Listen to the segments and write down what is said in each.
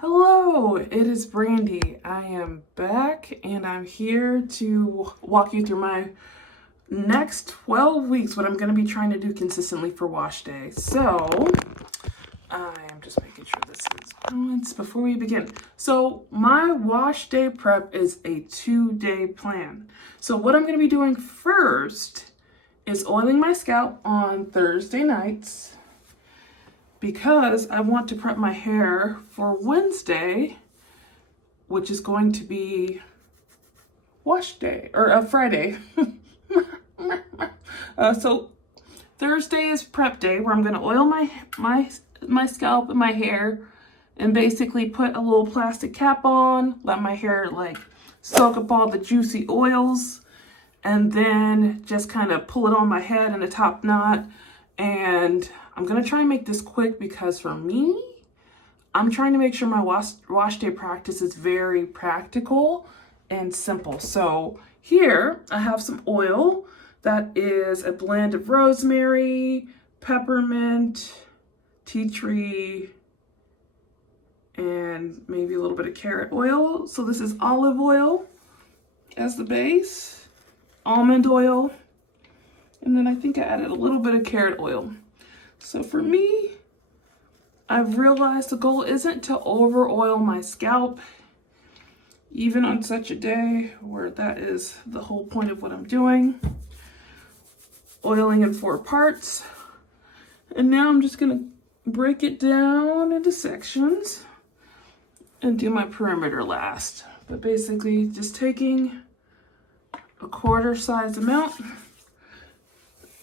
Hello, it is Brandy. I am back and I'm here to walk you through my next 12 weeks, what I'm going to be trying to do consistently for wash day. So I am just making sure this is balanced before we begin. So my wash day prep is a 2-day plan. So what I'm going to be doing first is oiling my scalp on Thursday nights, because I want to prep my hair for Wednesday, which is going to be wash day, or Friday. So Thursday is prep day, where I'm going to oil my scalp and my hair and basically put a little plastic cap on, let my hair like soak up all the juicy oils, and then just kind of pull it on my head in a top knot. And I'm going to try and make this quick because for me, I'm trying to make sure my wash day practice is very practical and simple. So here I have some oil that is a blend of rosemary, peppermint, tea tree, and maybe a little bit of carrot oil. So this is olive oil as the base, almond oil, and then I think I added a little bit of carrot oil. So for me, I've realized the goal isn't to over oil my scalp, even on such a day where that is the whole point of what I'm doing. Oiling in 4 parts. And now I'm just gonna break it down into sections and do my perimeter last. But basically just taking a quarter size amount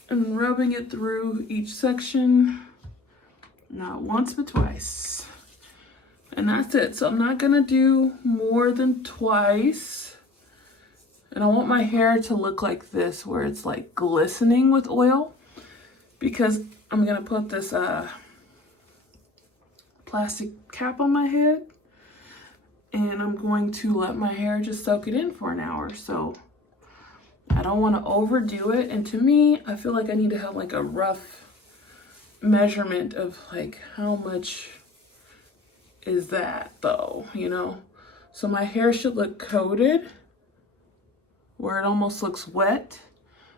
and rubbing it through each section, not once but twice. And that's it. So I'm not gonna do more than twice. And I want my hair to look like this, where it's like glistening with oil, because I'm gonna put this plastic cap on my head, and I'm going to let my hair just soak it in for an hour. So I don't want to overdo it. And to me, I feel like I need to have like a rough measurement of like how much is that though, you know? So my hair should look coated, where it almost looks wet,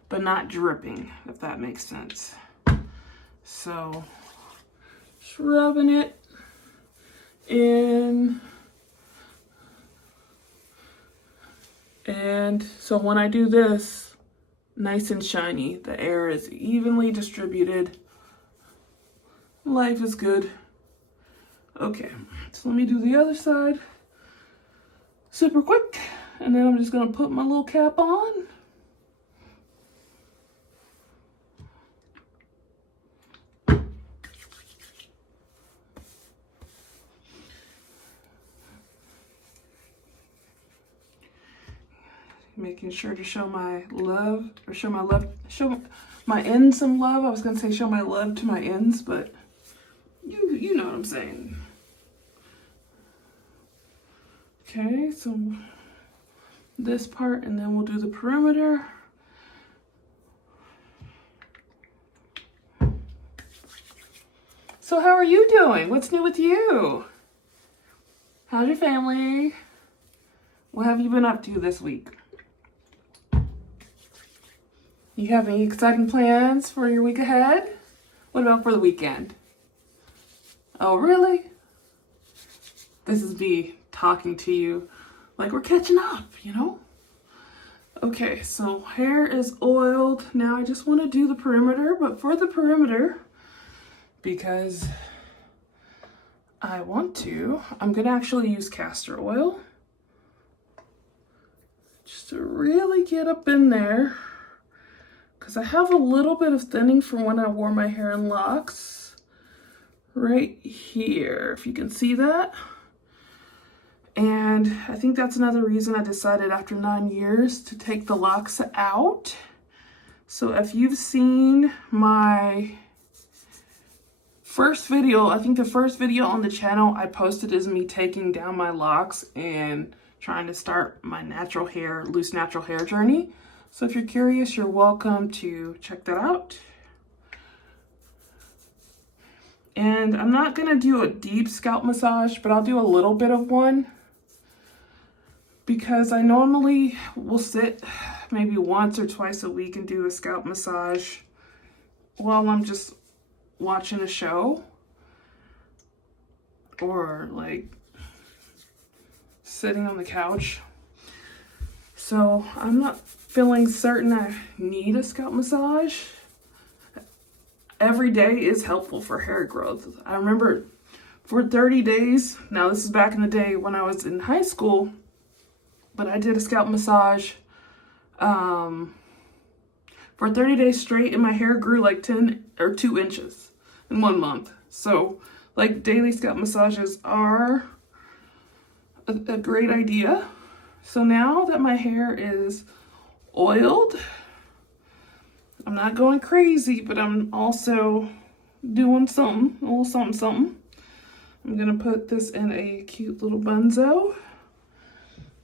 but not dripping, if that makes sense. So just rubbing it in. And so when I do this, nice and shiny, the air is evenly distributed. Life is good. Okay, so let me do the other side super quick. And then I'm just gonna put my little cap on. Making sure to show my love, or show my ends some love. I was gonna say show my love to my ends, but you know what I'm saying. Okay, so this part, and then we'll do the perimeter. So how are you doing? What's new with you? How's your family? What have you been up to this week? You have any exciting plans for your week ahead? What about for the weekend? Oh, really? This is me talking to you like we're catching up, you know? Okay, so hair is oiled. Now I just want to do the perimeter, but for the perimeter, because I want to, I'm going to actually use castor oil just to really get up in there. Because I have a little bit of thinning from when I wore my hair in locks right here, if you can see that. And I think that's another reason I decided after 9 years to take the locks out. So if you've seen my first video, I think the first video on the channel I posted is me taking down my locks and trying to start my natural hair, loose natural hair journey. So if you're curious, you're welcome to check that out. And I'm not gonna do a deep scalp massage, but I'll do a little bit of one because I normally will sit maybe once or twice a week and do a scalp massage while I'm just watching a show or like sitting on the couch. So I'm not feeling certain I need a scalp massage. Every day is helpful for hair growth. I remember for 30 days, now this is back in the day when I was in high school, but I did a scalp massage for 30 days straight, and my hair grew like 10 or 2 inches in 1 month. So like daily scalp massages are a great idea. So now that my hair is oiled, I'm not going crazy, but I'm also doing something, a little something, something. I'm gonna put this in a cute little bunzo,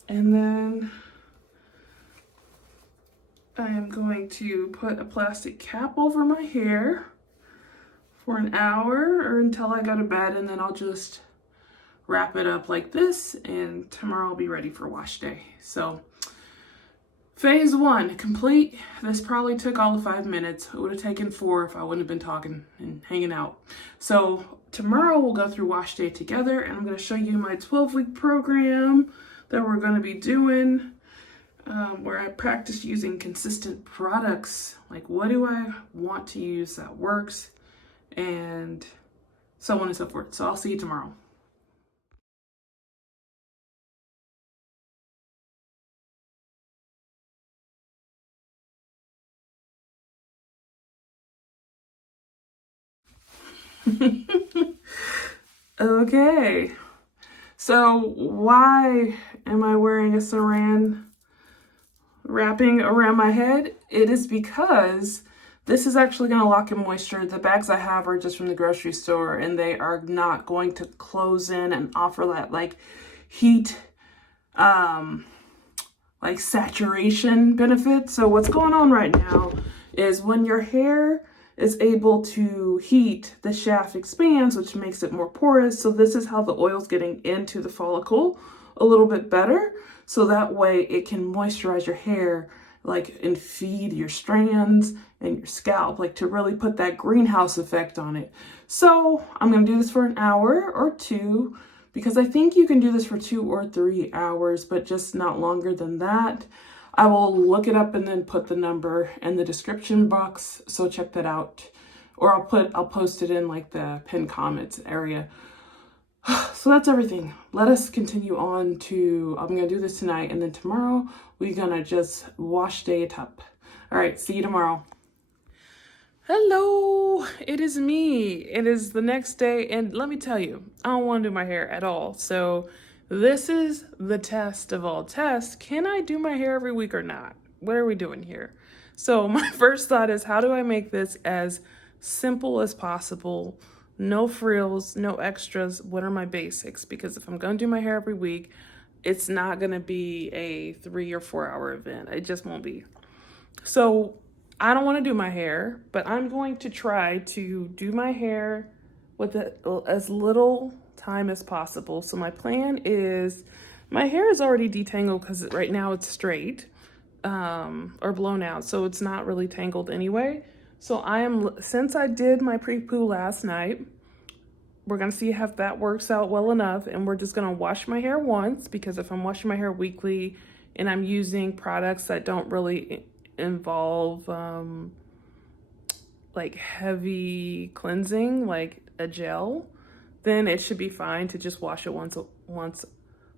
and then I am going to put a plastic cap over my hair for an hour or until I go to bed, and then I'll just wrap it up like this, and tomorrow I'll be ready for wash day. So phase 1 complete. This probably took all of 5 minutes. It would have taken 4 if I wouldn't have been talking and hanging out. So tomorrow we'll go through wash day together, and I'm going to show you my 12-week program that we're going to be doing, where I practice using consistent products. Like, what do I want to use that works, and so on and so forth. So I'll see you tomorrow. Okay, so why am I wearing a saran wrapping around my head? It is because this is actually going to lock in moisture. The bags I have are just from the grocery store, and they are not going to close in and offer that like heat, like saturation benefit. So what's going on right now is when your hair is able to heat, the shaft expands, which makes it more porous. So this is how the oil's getting into the follicle a little bit better. So that way it can moisturize your hair, like, and feed your strands and your scalp, like to really put that greenhouse effect on it. So I'm gonna do this for an hour or 2, because I think you can do this for 2 or 3 hours, but just not longer than that. I will look it up and then put the number in the description box, so check that out. Or I'll post it in like the pinned comments area. So that's everything. Let us continue on to, I'm gonna do this tonight, and then tomorrow we're gonna just wash day it up. All right, see you tomorrow. Hello, it is me. It is the next day, and let me tell you, I don't want to do my hair at all. So this is the test of all tests. Can I do my hair every week or not? What are we doing here? So my first thought is, how do I make this as simple as possible? No frills, no extras. What are my basics? Because if I'm going to do my hair every week, it's not going to be a 3 or 4 hour event. It just won't be. So I don't want to do my hair, but I'm going to try to do my hair with as little time as possible. So my plan is, my hair is already detangled because right now it's straight, or blown out, so it's not really tangled anyway. So since I did my pre-poo last night, we're gonna see if that works out well enough, and we're just gonna wash my hair once, because if I'm washing my hair weekly and I'm using products that don't really involve like heavy cleansing, like a gel, then it should be fine to just wash it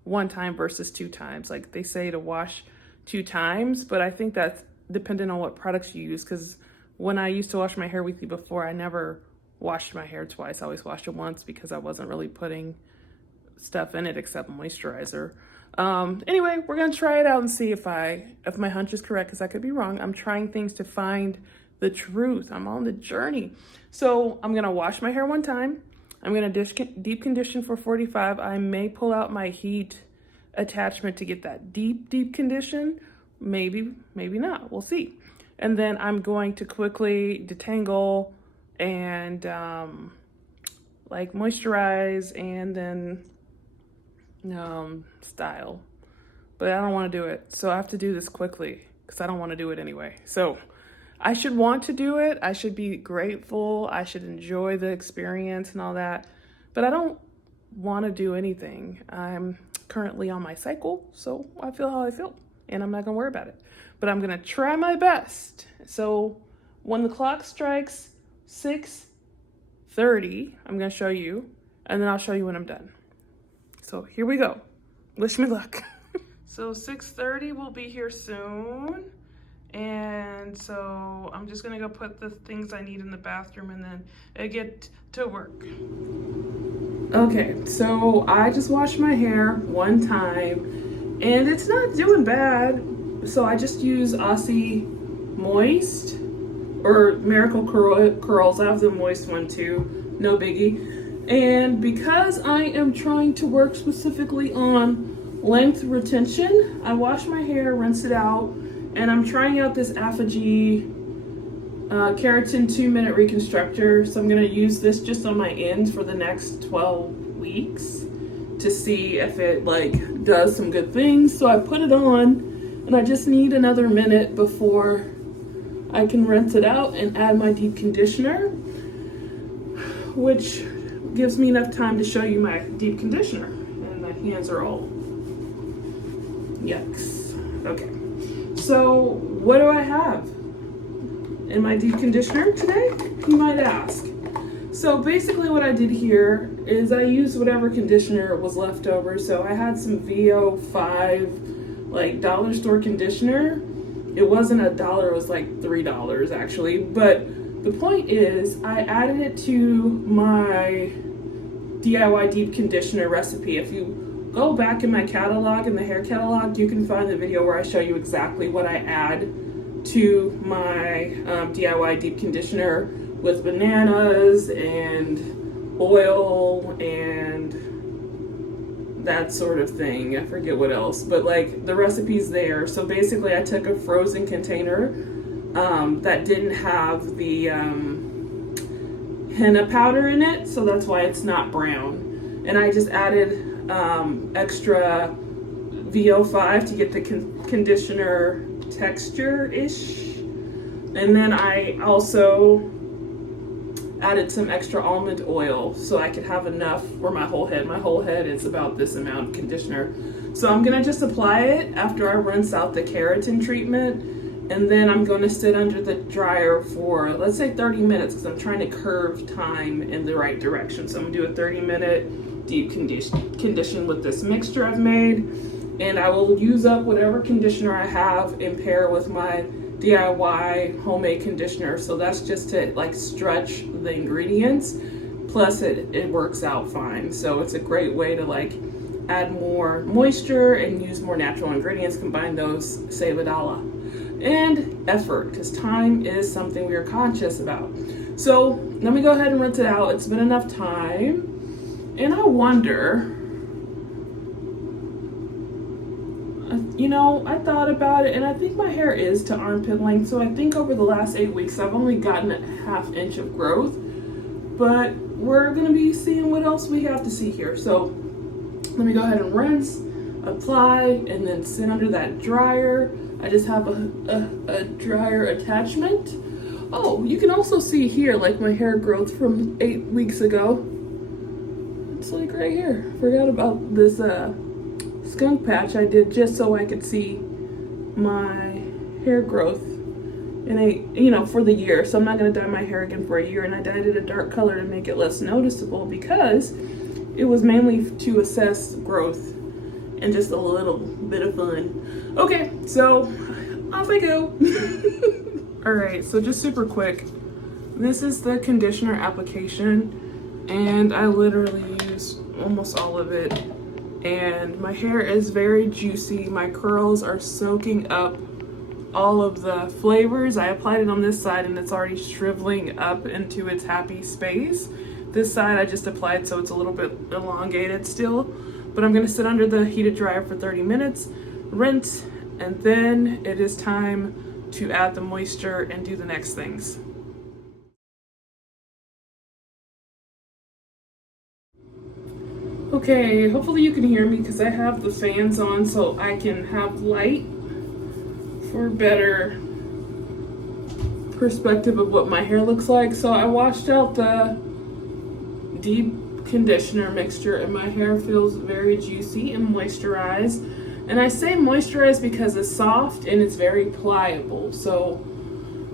one time versus 2 times. Like they say to wash 2 times, but I think that's dependent on what products you use, because when I used to wash my hair weekly before, I never washed my hair twice. I always washed it once because I wasn't really putting stuff in it except moisturizer. Anyway, we're gonna try it out and see if my hunch is correct, because I could be wrong. I'm trying things to find the truth. I'm on the journey. So I'm gonna wash my hair one time. I'm gonna deep condition for 45. I may pull out my heat attachment to get that deep condition. Maybe not, we'll see. And then I'm going to quickly detangle and like moisturize and then style. But I don't want to do it. So I have to do this quickly because I don't want to do it anyway. So I should want to do it. I should be grateful. I should enjoy the experience and all that. But I don't want to do anything. I'm currently on my cycle, so I feel how I feel. And I'm not going to worry about it. But I'm going to try my best. So when the clock strikes 6:30, I'm going to show you. And then I'll show you when I'm done. So here we go. Wish me luck. So 6:30 will be here soon. And so I'm just gonna go put the things I need in the bathroom and then get to work. Okay, so I just washed my hair one time and it's not doing bad. So I just use Aussie Moist or Miracle Curls. I have the moist one too, no biggie. And because I am trying to work specifically on length retention, I wash my hair, rinse it out, and I'm trying out this Apogee Keratin 2-minute reconstructor. So I'm gonna use this just on my ends for the next 12 weeks to see if it like does some good things. So I put it on and I just need another minute before I can rinse it out and add my deep conditioner, which gives me enough time to show you my deep conditioner. And my hands are all yucks. Okay, so what do I have in my deep conditioner today, you might ask? So basically what I did here is I used whatever conditioner was left over. So I had some VO5 like dollar store conditioner. It wasn't $1, it was like $3 actually. But the point is I added it to my DIY deep conditioner recipe. If you go back in my catalog, in the hair catalog, you can find the video where I show you exactly what I add to my DIY deep conditioner with bananas and oil and that sort of thing. I forget what else, but like the recipe's there. So basically I took a frozen container that didn't have the henna powder in it, so that's why it's not brown. And I just added extra VO5 to get the conditioner texture-ish. And then I also added some extra almond oil so I could have enough for my whole head. My whole head is about this amount of conditioner. So I'm gonna just apply it after I rinse out the keratin treatment, and then I'm gonna sit under the dryer for, let's say 30 minutes, because I'm trying to curve time in the right direction. So I'm gonna do a 30-minute deep condition with this mixture I've made, and I will use up whatever conditioner I have and pair with my DIY homemade conditioner. So that's just to like stretch the ingredients, plus it works out fine. So it's a great way to like add more moisture and use more natural ingredients, combine those, save a dollar. And effort, because time is something we are conscious about. So let me go ahead and rinse it out. It's been enough time. And I wonder, you know, I thought about it, and I think my hair is to armpit length. So I think over the last 8 weeks, I've only gotten a ½ inch of growth. But we're gonna be seeing what else we have to see here. So let me go ahead and rinse, apply, and then sit under that dryer. I just have a dryer attachment. Oh, you can also see here, like my hair growth from 8 weeks ago. It's like right here. Forgot about this skunk patch I did just so I could see my hair growth for the year. So I'm not gonna dye my hair again for a year, and I dyed it a dark color to make it less noticeable because it was mainly to assess growth and just a little bit of fun. Okay, so off I go. All right, so just super quick. This is the conditioner application, and I literally use almost all of it. And my hair is very juicy. My curls are soaking up all of the flavors. I applied it on this side and it's already shriveling up into its happy space. This side I just applied so it's a little bit elongated still. But I'm gonna sit under the heated dryer for 30 minutes, rinse, and then it is time to add the moisture and do the next things. Okay, hopefully you can hear me because I have the fans on so I can have light for better perspective of what my hair looks like. So I washed out the deep conditioner mixture and my hair feels very juicy and moisturized. And I say moisturized because it's soft and it's very pliable. So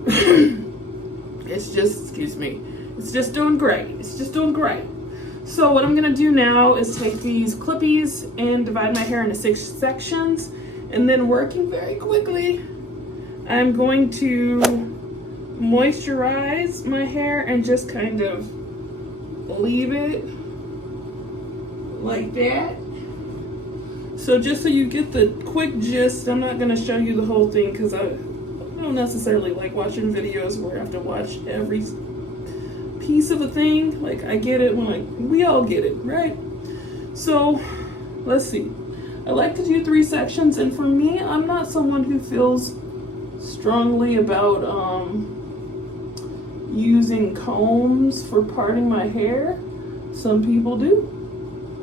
it's just, excuse me, it's just doing great. It's just doing great. So what I'm gonna do now is take these clippies and divide my hair into 6 sections, and then working very quickly, I'm going to moisturize my hair and just kind of leave it like that. So just so you get the quick gist, I'm not gonna show you the whole thing because I don't necessarily like watching videos where I have to watch every piece of a thing. Like, I get it when we all get it, right? So let's see. I like to do 3 sections, and for me, I'm not someone who feels strongly about using combs for parting my hair. Some people do,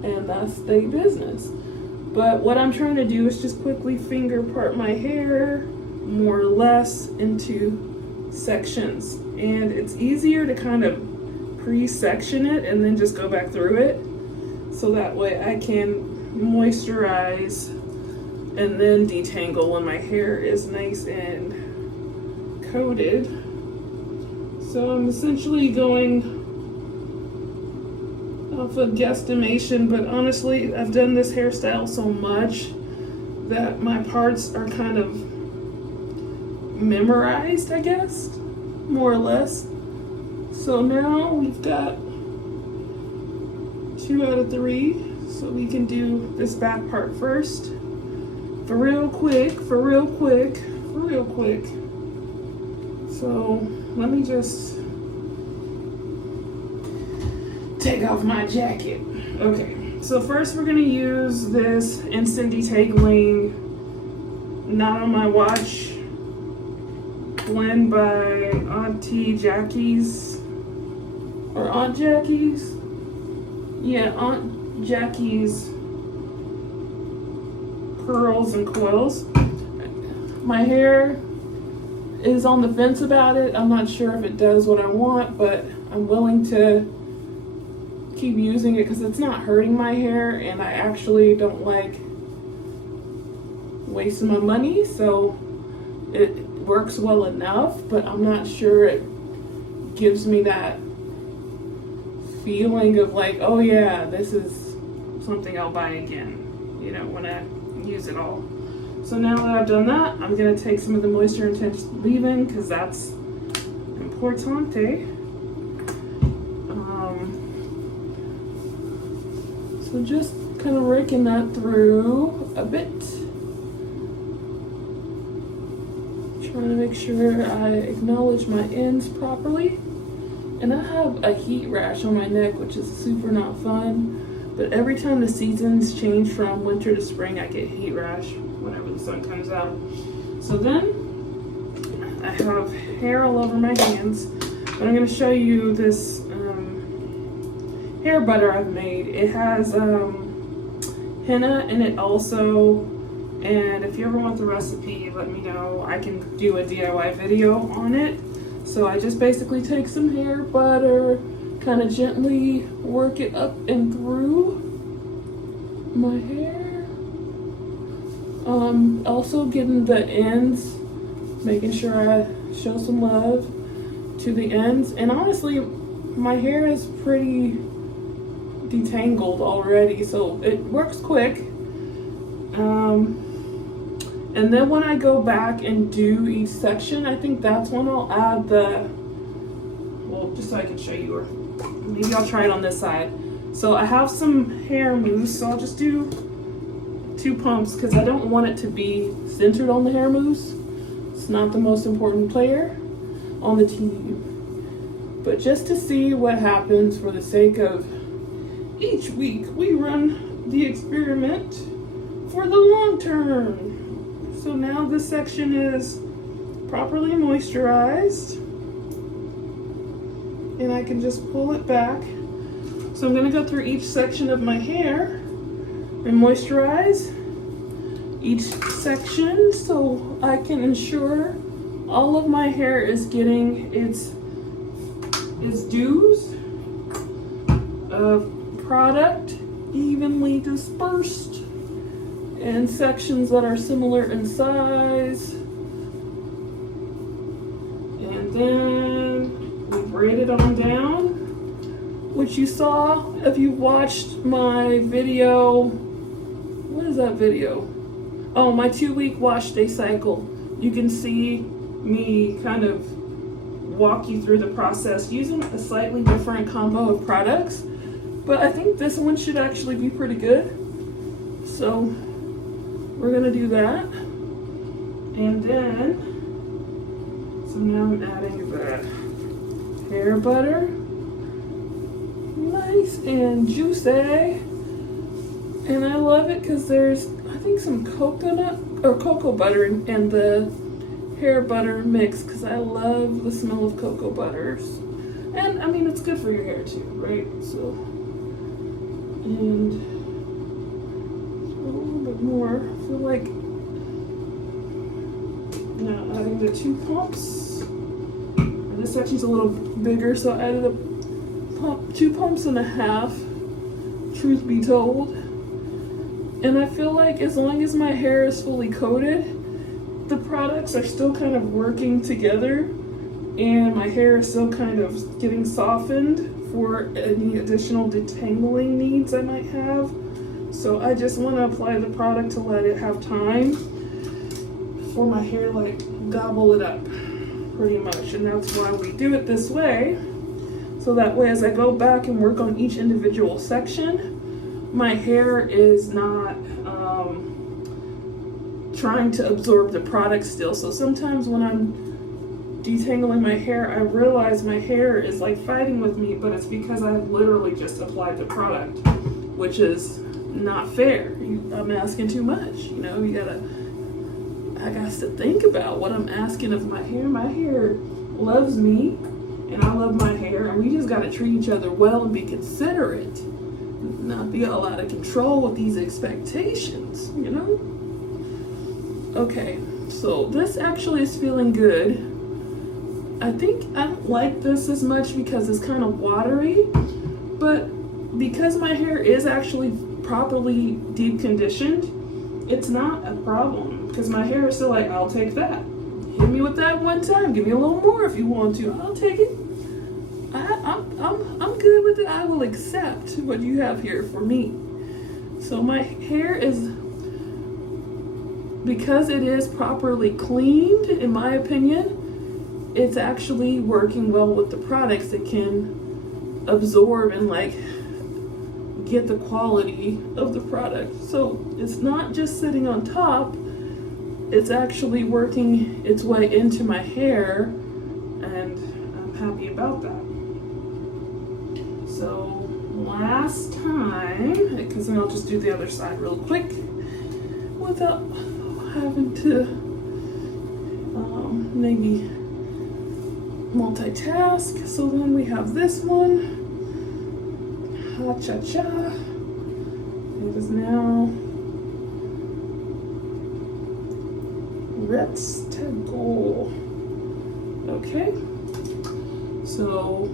and that's their business. But what I'm trying to do is just quickly finger part my hair more or less into sections, and it's easier to kind of pre-section it and then just go back through it, so that way I can moisturize and then detangle when my hair is nice and coated. So I'm essentially going off a guesstimation, but honestly I've done this hairstyle so much that my parts are kind of memorized, I guess, more or less. So now we've got 2 out of 3, so we can do this back part first. For real quick. So let me just take off my jacket. Okay, so first we're gonna use this instant detangling, not on my watch, blend by Auntie Jackie's. Or Aunt Jackie's? Yeah, Aunt Jackie's Curls and Coils. My hair is on the fence about it. I'm not sure if it does what I want, but I'm willing to keep using it because it's not hurting my hair, and I actually don't like wasting my money, so it works well enough, but I'm not sure it gives me that feeling of like, oh yeah, this is something I'll buy again, you know, when I use it all. So now that I've done that, I'm gonna take some of the moisture intense leave-in because that's importante. So just kind of raking that through a bit. Trying to make sure I acknowledge my ends properly. And I have a heat rash on my neck, which is super not fun. But every time the seasons change from winter to spring, I get heat rash whenever the sun comes out. So then I have hair all over my hands. But I'm going to show you this hair butter I've made. It has henna in it also. And if you ever want the recipe, let me know. I can do a DIY video on it. So I just basically take some hair butter, kind of gently work it up and through my hair. Also getting the ends, making sure I show some love to the ends. And honestly, my hair is pretty detangled already, so it works quick. And then when I go back and do each section, I think that's when I'll add the, well, just so I can show you, or maybe I'll try it on this side. So I have some hair mousse, so I'll just do 2 pumps because I don't want it to be centered on the hair mousse. It's not the most important player on the team. But just to see what happens for the sake of each week, we run the experiment for the long term. So now this section is properly moisturized, and I can just pull it back So I'm gonna go through each section of my hair and moisturize each section so I can ensure all of my hair is getting its dues of product evenly dispersed in sections that are similar in size. And then we braid it on down, which you saw if you watched my video. What is that video? Oh, my 2-week wash day cycle. You can see me kind of walk you through the process using a slightly different combo of products, but I think this one should actually be pretty good. So we're gonna do that. And then, so now I'm adding the hair butter. Nice and juicy. And I love it because there's, I think, some coconut or cocoa butter in the hair butter mix, because I love the smell of cocoa butters. And I mean, it's good for your hair too, right? So, and a little bit more. I feel like now adding the 2 pumps. And this section's a little bigger, so I added a pump, 2.5 pumps, truth be told. And I feel like as long as my hair is fully coated, the products are still kind of working together and my hair is still kind of getting softened for any additional detangling needs I might have. So I just want to apply the product to let it have time for my hair, like, gobble it up pretty much. And that's why we do it this way. So that way, as I go back and work on each individual section, my hair is not trying to absorb the product still. So sometimes when I'm detangling my hair, I realize my hair is like fighting with me, but it's because I literally just applied the product, which is not fair. I'm asking too much, you know. I got to think about what I'm asking of my hair. My hair loves me and I love my hair, and we just got to treat each other well and be considerate, not be all out of control with these expectations, you know? Okay, so this actually is feeling good. I think I don't like this as much because it's kind of watery, but because my hair is actually properly deep conditioned, it's not a problem, because my hair is still like, I'll take that. Hit me with that one time. Give me a little more if you want to. I'll take it. I'm good with it. I will accept what you have here for me. So my hair is, because it is properly cleaned, in my opinion, it's actually working well with the products. It can absorb and like get the quality of the product. So it's not just sitting on top, it's actually working its way into my hair, and I'm happy about that. So last time, because then I'll just do the other side real quick without having to maybe multitask. So then we have this one, ha-cha-cha. It is now rectangle. Okay, so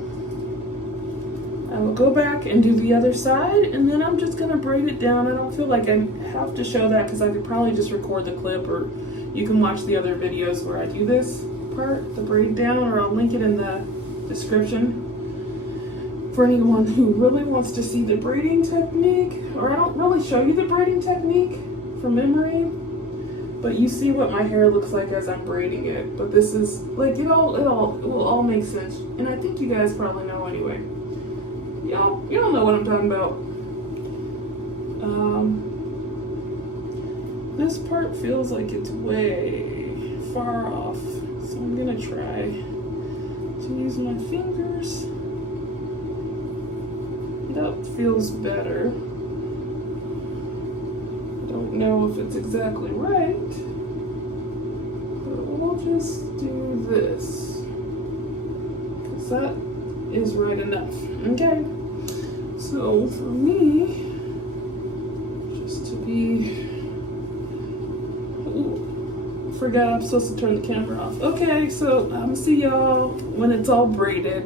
I will go back and do the other side, and then I'm just gonna braid it down. I don't feel like I have to show that because I could probably just record the clip, or you can watch the other videos where I do this part, the braid down, or I'll link it in the description for anyone who really wants to see the braiding technique. Or I don't really show you the braiding technique from memory, but you see what my hair looks like as I'm braiding it. But this is like, it will all make sense, and I think you guys probably know anyway. Y'all know what I'm talking about. This part feels like it's way far off, so I'm gonna try to use my fingers. That feels better. I don't know if it's exactly right, but we'll just do this, because that is right enough. Okay. So for me, just to be, ooh, forgot I'm supposed to turn the camera off. Okay, so I'm gonna see y'all when it's all braided,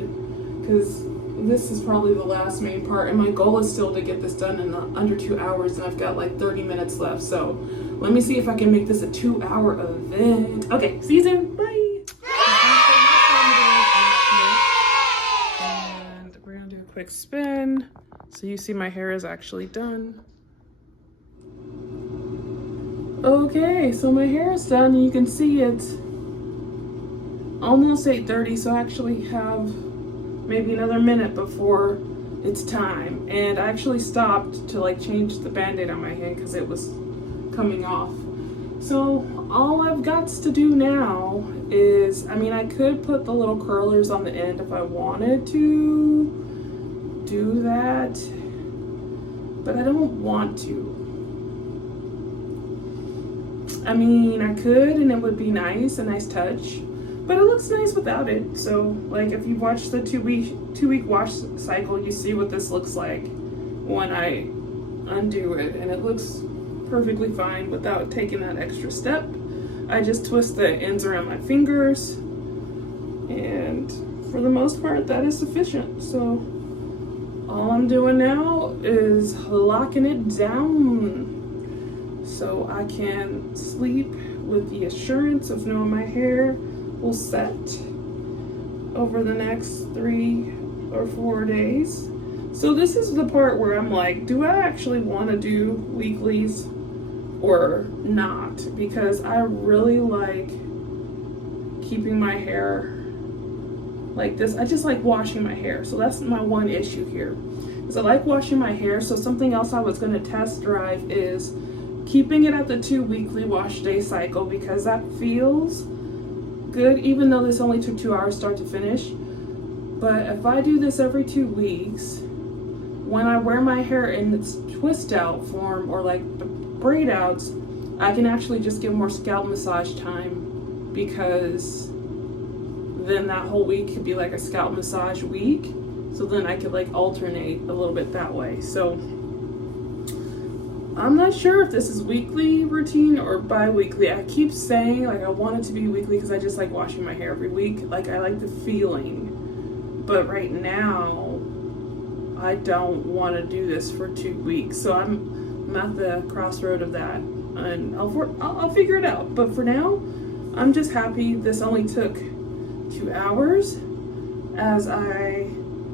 because this is probably the last main part, and my goal is still to get this done in under 2 hours, and I've got like 30 minutes left. So let me see if I can make this a 2-hour event. Okay, see you soon. Bye. And we're gonna do a quick spin so you see my hair is actually done. Okay, so my hair is done, and you can see it's almost 8:30, so I actually have maybe another minute before it's time. And I actually stopped to like change the band-aid on my hand because it was coming off. So all I've got to do now is, I mean, I could put the little curlers on the end if I wanted to do that, but I don't want to. I mean, I could, and it would be nice, a nice touch, but it looks nice without it. So like if you watch the two week wash cycle, you see what this looks like when I undo it, and it looks perfectly fine without taking that extra step. I just twist the ends around my fingers, and for the most part that is sufficient. So all I'm doing now is locking it down so I can sleep with the assurance of knowing my hair will set over the next 3 or 4 days. So this is the part where I'm like, do I actually want to do weeklies or not? Because I really like keeping my hair like this. I just like washing my hair. So that's my one issue here, is I like washing my hair. So something else I was going to test drive is keeping it at the 2 weekly wash day cycle, because that feels good, even though this only took 2 hours start to finish. But if I do this every 2 weeks, when I wear my hair in its twist out form or like the braid outs, I can actually just give more scalp massage time, because then that whole week could be like a scalp massage week. So then I could like alternate a little bit that way. So I'm not sure if this is weekly routine or bi-weekly. I keep saying like I want it to be weekly because I just like washing my hair every week. Like I like the feeling. But right now, I don't want to do this for 2 weeks. So I'm at the crossroad of that, and I'll figure it out. But for now, I'm just happy this only took 2 hours, as I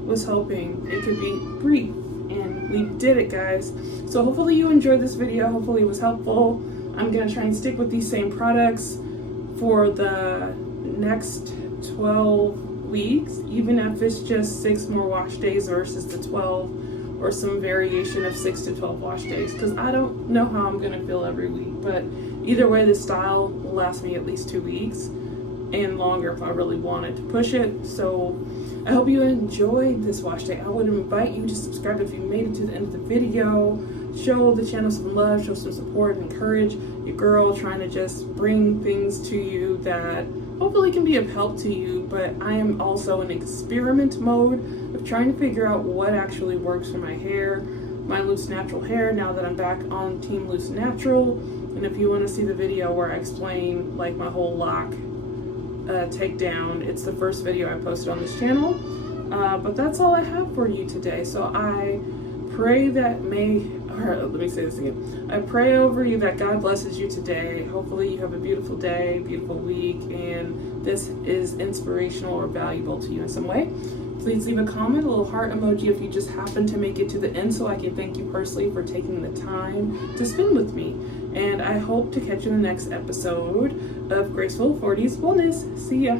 was hoping it could be brief. And we did it, guys. So hopefully you enjoyed this video. Hopefully it was helpful. I'm gonna try and stick with these same products for the next 12 weeks, even if it's just 6 more wash days versus the 12, or some variation of 6 to 12 wash days, because I don't know how I'm gonna feel every week. But either way, this style will last me at least 2 weeks and longer if I really wanted to push it. So I hope you enjoyed this wash day. I would invite you to subscribe if you made it to the end of the video. Show the channel some love, show some support, and encourage your girl trying to just bring things to you that hopefully can be of help to you. But I am also in experiment mode of trying to figure out what actually works for my hair, my loose natural hair, now that I'm back on Team Loose Natural. And if you want to see the video where I explain like my whole lock takedown, it's the first video I posted on this channel. But that's all I have for you today. So I pray that let me say this again. I pray over you that God blesses you today. Hopefully you have a beautiful day, beautiful week, and this is inspirational or valuable to you in some way. Please leave a comment, a little heart emoji if you just happen to make it to the end, so I can thank you personally for taking the time to spend with me. And I hope to catch you in the next episode of Graceful 40s Wellness. See ya.